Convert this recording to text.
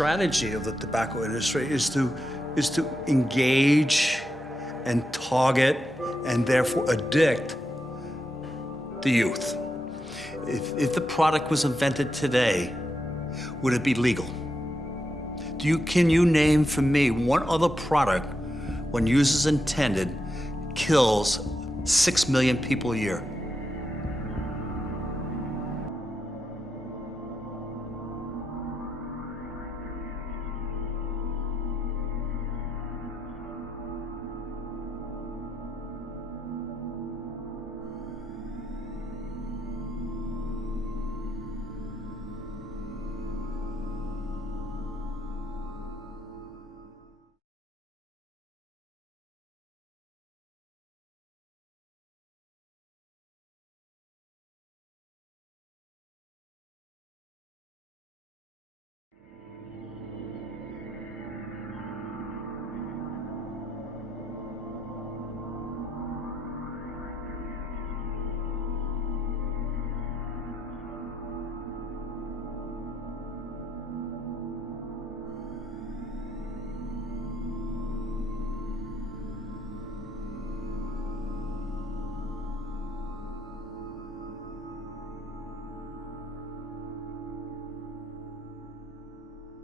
strategy of the tobacco industry is to engage and target and therefore addict the youth. If the product was invented today, would it be legal? Can you name for me one other product, when used as intended, kills 6 million people a year?